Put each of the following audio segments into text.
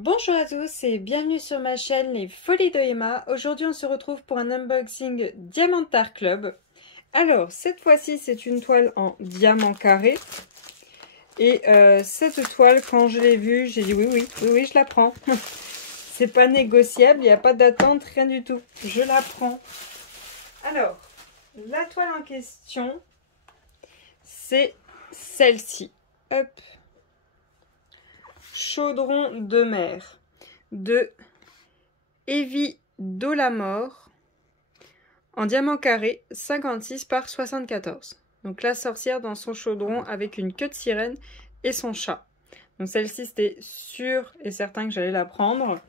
Bonjour à tous et bienvenue sur ma chaîne Les Folies de Emma. Aujourd'hui on se retrouve pour un unboxing Diamantar Club. Alors cette fois-ci c'est une toile en diamant carré. Et cette toile, quand je l'ai vue, j'ai dit oui je la prends. C'est pas négociable, il n'y a pas d'attente, rien du tout. Je la prends. Alors, la toile en question, c'est celle-ci. Hop. Chaudron de mer de Evie Dolamore en diamant carré 56 par 74. Donc la sorcière dans son chaudron avec une queue de sirène et son chat. Donc celle-ci c'était sûr et certain que j'allais la prendre.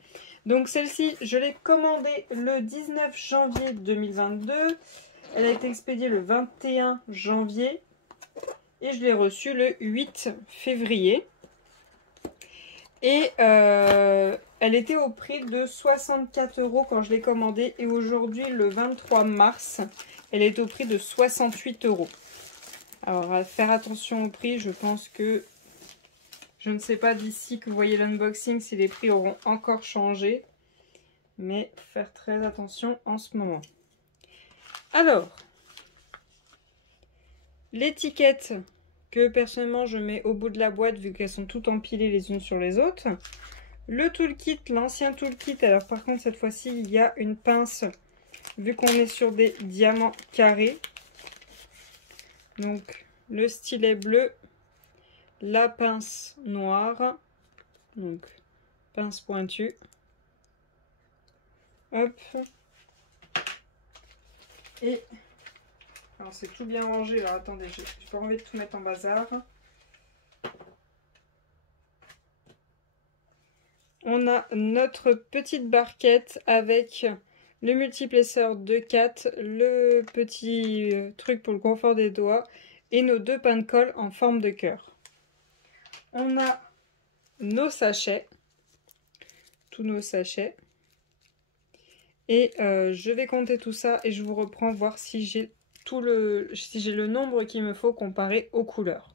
Donc celle-ci je l'ai commandée le 19 janvier 2022. Elle a été expédiée le 21 janvier et je l'ai reçue le 8 février. Et elle était au prix de 64 € quand je l'ai commandée. Et aujourd'hui, le 23 mars, elle est au prix de 68 €. Alors, à faire attention au prix, je pense que... Je ne sais pas d'ici que vous voyez l'unboxing si les prix auront encore changé. Mais faire très attention en ce moment. Alors, l'étiquette... que personnellement je mets au bout de la boîte vu qu'elles sont toutes empilées les unes sur les autres. Le toolkit, l'ancien toolkit, alors par contre cette fois-ci il y a une pince vu qu'on est sur des diamants carrés. Donc le stylet bleu, la pince noire, donc pince pointue. Hop. Et... alors c'est tout bien rangé là, attendez, j'ai pas envie de tout mettre en bazar. On a notre petite barquette avec le multiplesseur de 4, le petit truc pour le confort des doigts et nos deux pains de colle en forme de cœur. On a nos sachets, tous nos sachets. Et je vais compter tout ça et je vous reprends voir si j'ai le nombre qu'il me faut comparé aux couleurs.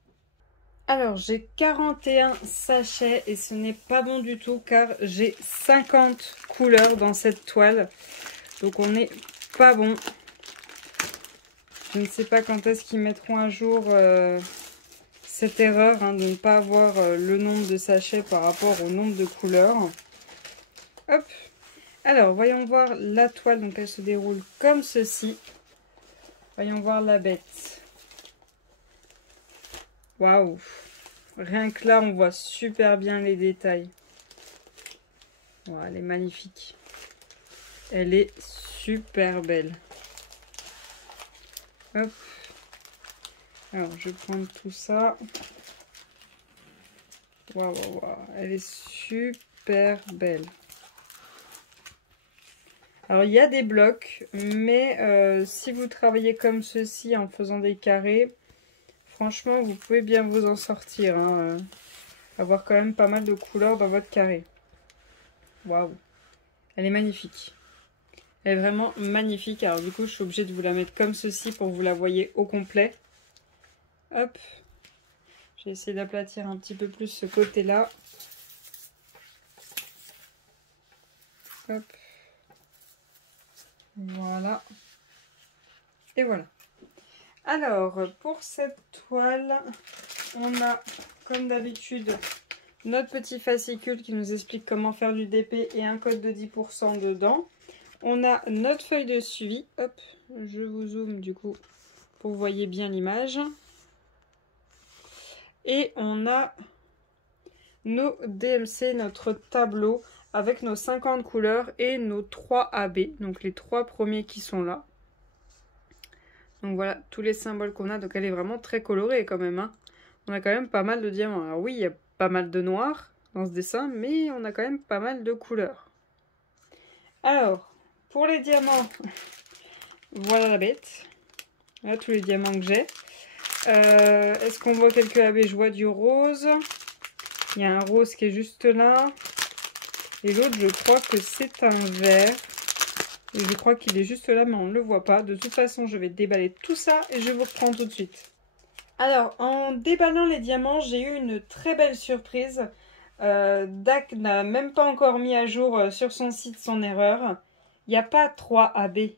Alors j'ai 41 sachets et ce n'est pas bon du tout car j'ai 50 couleurs dans cette toile. Donc on n'est pas bon. Je ne sais pas quand est-ce qu'ils mettront à jour cette erreur de ne pas avoir le nombre de sachets par rapport au nombre de couleurs. Hop. Alors voyons voir la toile, donc elle se déroule comme ceci. Voyons voir la bête. Waouh! Rien que là, on voit super bien les détails. Wow, elle est magnifique. Elle est super belle. Hop. Alors, je vais prendre tout ça. Waouh, waouh, waouh. Elle est super belle. Alors, il y a des blocs, mais si vous travaillez comme ceci en faisant des carrés, franchement, vous pouvez bien vous en sortir. Avoir quand même pas mal de couleurs dans votre carré. Waouh. Elle est magnifique. Elle est vraiment magnifique. Alors du coup, je suis obligée de vous la mettre comme ceci pour que vous la voyez au complet. Hop. J'ai essayé d'aplatir un petit peu plus ce côté-là. Hop. Voilà. Et voilà. Alors, pour cette toile, on a, comme d'habitude, notre petit fascicule qui nous explique comment faire du DP et un code de 10% dedans. On a notre feuille de suivi. Hop, je vous zoome du coup pour que vous voyez bien l'image. Et on a nos DMC, notre tableau avec nos 50 couleurs et nos 3 AB. Donc les 3 premiers qui sont là. Donc voilà, tous les symboles qu'on a. Donc elle est vraiment très colorée quand même. On a quand même pas mal de diamants. Alors oui, il y a pas mal de noir dans ce dessin, mais on a quand même pas mal de couleurs. Alors, pour les diamants, voilà la bête. Voilà tous les diamants que j'ai. Est-ce qu'on voit quelques AB? Je vois du rose. Il y a un rose qui est juste là. Et l'autre, je crois que c'est un vert. Et je crois qu'il est juste là, mais on ne le voit pas. De toute façon, je vais déballer tout ça et je vous reprends tout de suite. Alors, en déballant les diamants, j'ai eu une très belle surprise. DAC n'a même pas encore mis à jour sur son site son erreur. Il n'y a pas 3 AB, il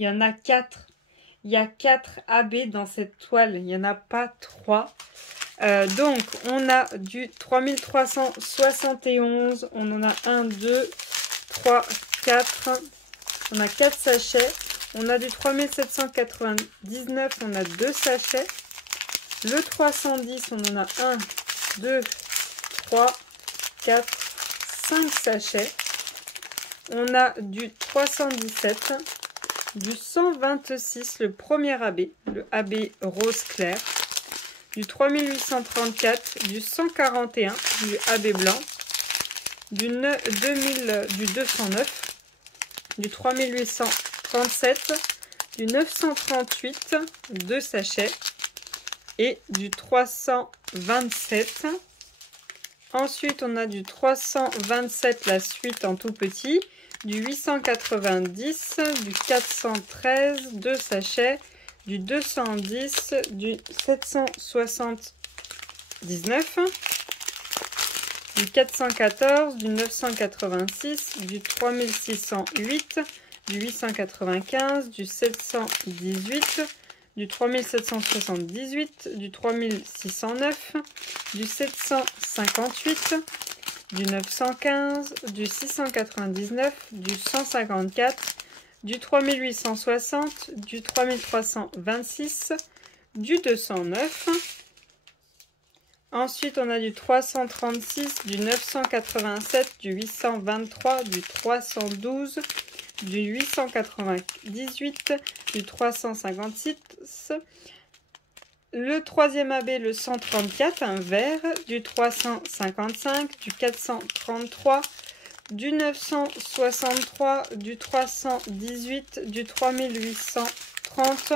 y en a 4. Il y a 4 AB dans cette toile, il n'y en a pas 3. Donc, on a du 3371, on en a 1, 2, 3, 4. On a 4 sachets. On a du 3799, on a 2 sachets. Le 310, on en a 1, 2, 3, 4, 5 sachets. On a du 317, du 126, le premier AB, le AB rose clair, du 3834, du 141, du AB blanc, du 209, du 3837, du 938, 2 sachets, et du 327. Ensuite, on a du 327, la suite en tout petit, du 890, du 413, 2 sachets, du 210, du 779, du 414, du 986, du 3608, du 895, du 718, du 3778, du 3609, du 758, du 915, du 699, du 154, du 3860, du 3326, du 209. Ensuite, on a du 336, du 987, du 823, du 312, du 898, du 356, le troisième AB, le 134, un vert, du 355, du 433, du 963, du 318, du 3830,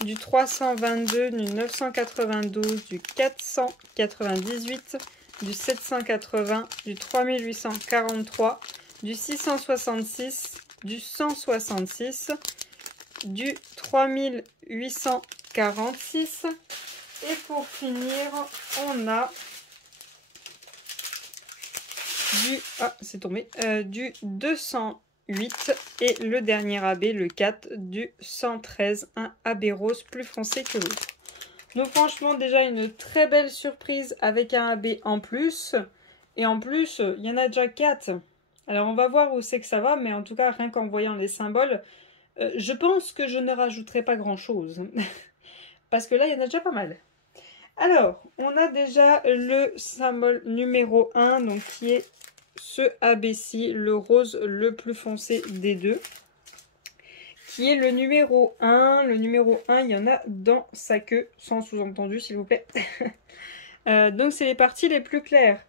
du 322, du 992, du 498, du 780, du 3843, du 666, du 166, du 3846 et pour finir on a du du 208 et le dernier AB, le 4, du 113, un AB rose plus foncé que l'autre. Donc franchement déjà une très belle surprise avec un AB en plus, et en plus il y en a déjà 4. Alors on va voir où c'est que ça va, mais en tout cas rien qu'en voyant les symboles, je pense que je ne rajouterai pas grand chose. Parce que là il y en a déjà pas mal. Alors on a déjà le symbole numéro 1, donc qui est ce AB-ci, le rose le plus foncé des deux. Qui est le numéro 1. Le numéro 1, il y en a dans sa queue, sans sous-entendu s'il vous plaît. Donc c'est les parties les plus claires.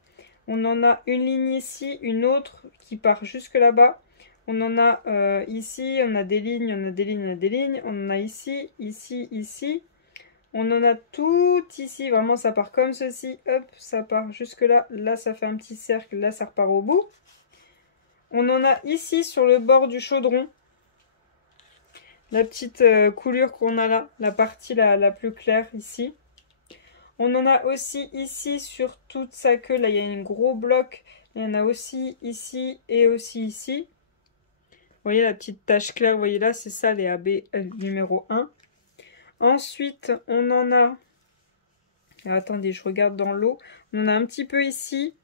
On en a une ligne ici, une autre qui part jusque là-bas. On en a ici, on a des lignes, on a des lignes, on a des lignes. On en a ici, ici, ici. On en a tout ici, vraiment ça part comme ceci. Hop, ça part jusque là. Là ça fait un petit cercle, là ça repart au bout. On en a ici sur le bord du chaudron. La petite coulure qu'on a là, la partie la plus claire ici. On en a aussi ici sur toute sa queue, là il y a un gros bloc. Il y en a aussi ici et aussi ici. Vous voyez la petite tache claire, vous voyez là, c'est ça les AB numéro 1. Ensuite, on en a... Alors, attendez, je regarde dans l'eau. On en a un petit peu ici.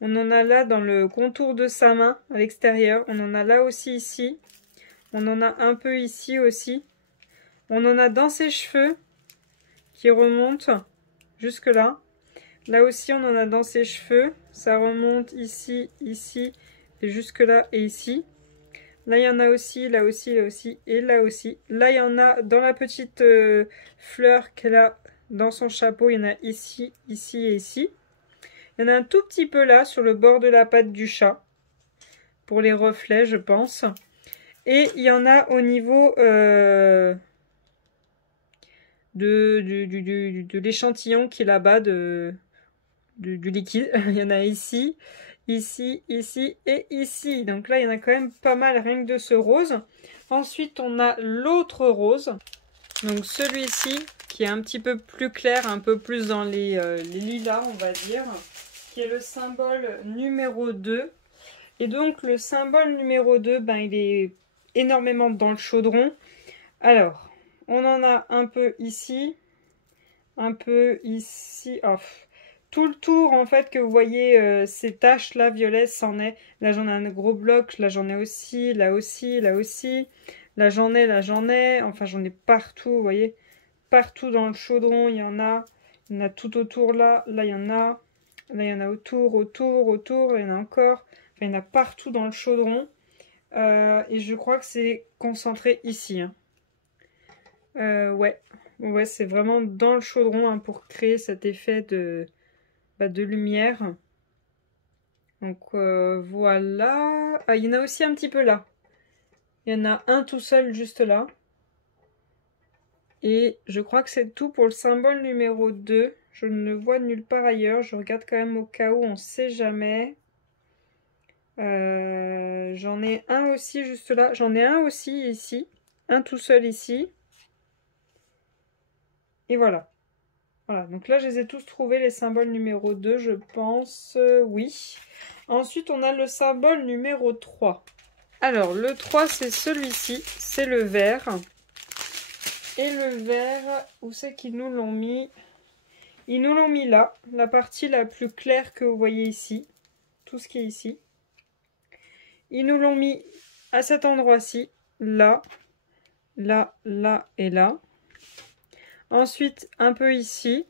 On en a là dans le contour de sa main, à l'extérieur. On en a là aussi ici. On en a un peu ici aussi. On en a dans ses cheveux qui remontent jusque là. Là aussi, on en a dans ses cheveux. Ça remonte ici, ici, et jusque là et ici. Là, il y en a aussi, là aussi, là aussi, et là aussi. Là, il y en a dans la petite fleur qu'elle a dans son chapeau. Il y en a ici, ici et ici. Il y en a un tout petit peu là, sur le bord de la patte du chat. Pour les reflets, je pense. Et il y en a au niveau de l'échantillon qui est là-bas du liquide. Il y en a ici, ici, ici et ici. Donc là, il y en a quand même pas mal rien que de ce rose. Ensuite, on a l'autre rose. Donc celui-ci qui est un petit peu plus clair, un peu plus dans les lilas, on va dire. qui est le symbole numéro 2. Et donc le symbole numéro 2, ben, il est énormément dans le chaudron. Alors, on en a un peu ici, un peu ici. Oh, tout le tour, en fait, que vous voyez, ces taches là, violet, c'en est. Là, j'en ai un gros bloc, là, j'en ai aussi, là aussi, là aussi. Là, j'en ai, là, j'en ai. Enfin, j'en ai partout, vous voyez. Partout dans le chaudron, il y en a. Il y en a tout autour là. Là, il y en a. Là, il y en a autour, autour, autour. Là, il y en a encore. Enfin, il y en a partout dans le chaudron. Et je crois que c'est concentré ici. Hein. Ouais. Ouais, c'est vraiment dans le chaudron hein, pour créer cet effet de lumière. Donc voilà. Ah, il y en a aussi un petit peu là. Il y en a un tout seul juste là. Et je crois que c'est tout pour le symbole numéro 2. Je ne le vois nulle part ailleurs. Je regarde quand même au cas où, on ne sait jamais. J'en ai un aussi juste là. J'en ai un aussi ici. Un tout seul ici. Et voilà. Voilà, donc là je les ai tous trouvés, les symboles numéro 2, je pense. Oui. Ensuite, on a le symbole numéro 3. Alors, le 3, c'est celui-ci. C'est le vert. Et le vert, où c'est qu'ils nous l'ont mis? Ils nous l'ont mis là, la partie la plus claire que vous voyez ici. Tout ce qui est ici. Ils nous l'ont mis à cet endroit-ci. Là, là, là et là. Ensuite, un peu ici.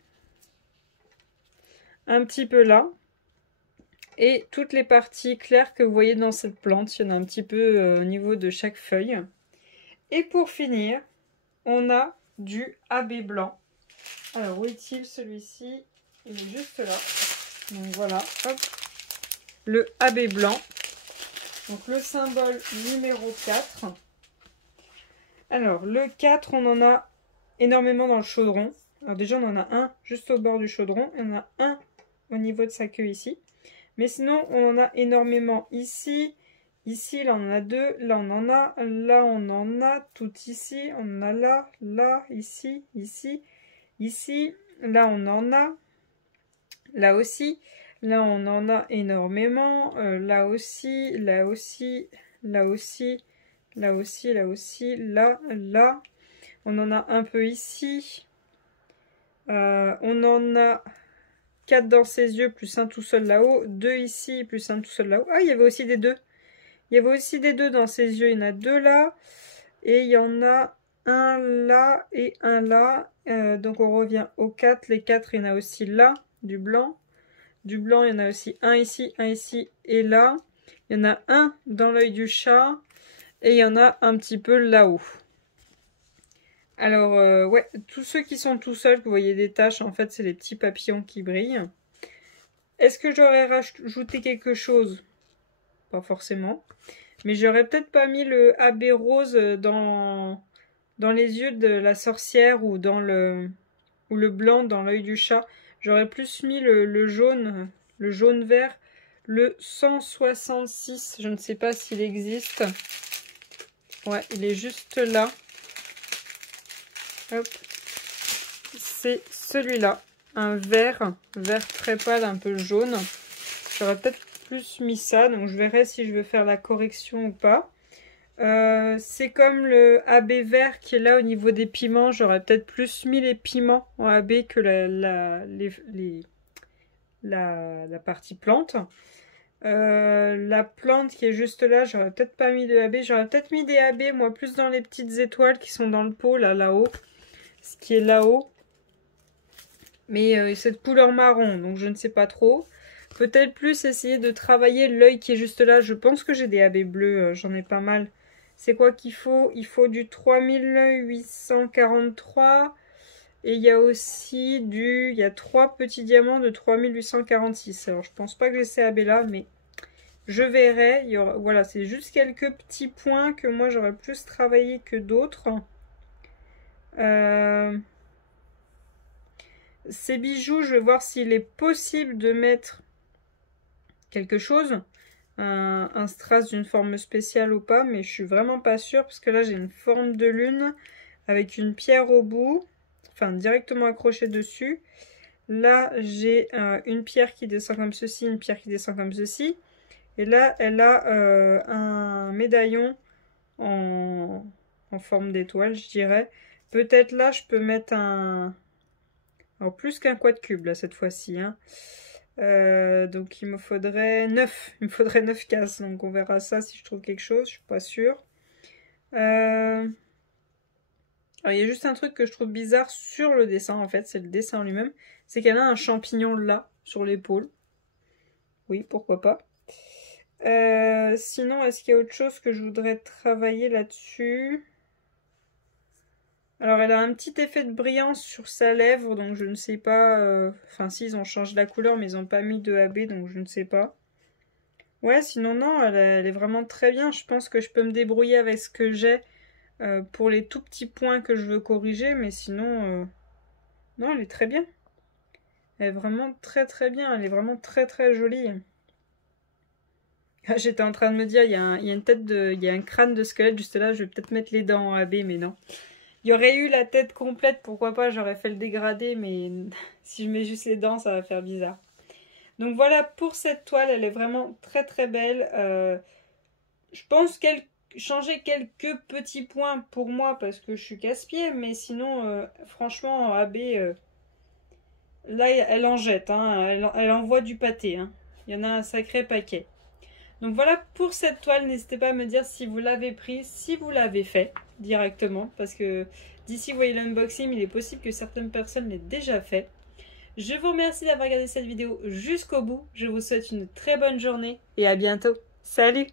Un petit peu là. Et toutes les parties claires que vous voyez dans cette plante. Il y en a un petit peu au niveau de chaque feuille. Et pour finir, on a du AB blanc. Alors, où est-il celui-ci? Il est juste là. Donc voilà, hop. Le AB blanc. Donc le symbole numéro 4. Alors, le 4, on en a énormément dans le chaudron. Alors déjà, on en a un juste au bord du chaudron. Il y en a un au niveau de sa queue ici. Mais sinon, on en a énormément ici. Ici, là, on en a deux. Là, on en a. Là, on en a. Tout ici. On en a là. Là, ici, ici, ici. Là, on en a. Là aussi. Là, on en a énormément. Là aussi. Là aussi. Là aussi. Là aussi. Là aussi. Là. Là. On en a un peu ici. On en a 4 dans ses yeux, plus un tout seul là-haut. 2 ici, plus un tout seul là-haut. Ah, il y avait aussi des 2. Il y avait aussi des 2 dans ses yeux. Il y en a 2 là. Et il y en a un là et un là. Donc on revient aux 4. Les 4, il y en a aussi là, du blanc. Du blanc, il y en a aussi un ici et là. Il y en a un dans l'œil du chat. Et il y en a un petit peu là-haut. Alors, ouais, tous ceux qui sont tout seuls, que vous voyez des taches, en fait, c'est les petits papillons qui brillent. Est-ce que j'aurais rajouté quelque chose? Pas forcément. Mais j'aurais peut-être pas mis le AB rose dans les yeux de la sorcière ou ou le blanc dans l'œil du chat. J'aurais plus mis le jaune vert, le 166. Je ne sais pas s'il existe. Ouais, il est juste là. Hop. C'est celui-là. Un vert très pâle, un peu jaune. J'aurais peut-être plus mis ça, donc je verrai si je veux faire la correction ou pas. C'est comme le AB vert qui est là au niveau des piments. J'aurais peut-être plus mis les piments en AB que la partie plante. La plante qui est juste là, j'aurais peut-être pas mis de AB. J'aurais peut-être mis des AB, moi, plus dans les petites étoiles qui sont dans le pot, là-haut. Ce qui est là-haut. Mais cette couleur marron, donc je ne sais pas trop. Peut-être plus essayer de travailler l'œil qui est juste là. Je pense que j'ai des AB bleus, j'en ai pas mal. C'est quoi qu'il faut? Il faut du 3843. Et il y a aussi il y a 3 petits diamants de 3846. Alors je pense pas que j'ai ces AB là, mais je verrai. Il y aura, voilà, c'est juste quelques petits points que moi j'aurais plus travaillé que d'autres. Ces bijoux, je vais voir s'il est possible de mettre quelque chose, un strass d'une forme spéciale ou pas, mais je suis vraiment pas sûre parce que là j'ai une forme de lune avec une pierre au bout, enfin directement accrochée dessus. Là, j'ai une pierre qui descend comme ceci, une pierre qui descend comme ceci. Et là, elle a un médaillon en forme d'étoile, je dirais. Peut-être là, je peux mettre un... Alors, plus qu'un quad cube, là, cette fois-ci. Hein. Donc, il me faudrait 9. Il me faudrait 9 cases. Donc, on verra ça si je trouve quelque chose. Je suis pas sûre. Alors, il y a juste un truc que je trouve bizarre sur le dessin, en fait. C'est le dessin en lui-même. C'est qu'elle a un champignon là, sur l'épaule. Oui, pourquoi pas. Sinon, est-ce qu'il y a autre chose que je voudrais travailler là-dessus? Alors, elle a un petit effet de brillance sur sa lèvre, donc je ne sais pas... Enfin, si, ils ont changé la couleur, mais ils n'ont pas mis de AB, donc je ne sais pas. Ouais, sinon, non, elle est vraiment très bien. Je pense que je peux me débrouiller avec ce que j'ai pour les tout petits points que je veux corriger, mais sinon... Non, elle est très bien. Elle est vraiment très très bien. Elle est vraiment très très jolie. Ah, j'étais en train de me dire, il y a une tête il y a un crâne de squelette juste là. Je vais peut-être mettre les dents en AB, mais non. Il y aurait eu la tête complète, pourquoi pas, j'aurais fait le dégradé, mais si je mets juste les dents, ça va faire bizarre. Donc voilà pour cette toile, elle est vraiment très très belle. Je pense qu'elle changer quelques petits points pour moi parce que je suis casse-pied, mais sinon, franchement, en AB, là, elle en jette, hein, elle envoie du pâté. Hein. Il y en a un sacré paquet. Donc voilà pour cette toile, n'hésitez pas à me dire si vous l'avez prise, si vous l'avez fait directement, parce que d'ici vous voyez l'unboxing, il est possible que certaines personnes l'aient déjà fait. Je vous remercie d'avoir regardé cette vidéo jusqu'au bout, je vous souhaite une très bonne journée et à bientôt. Salut!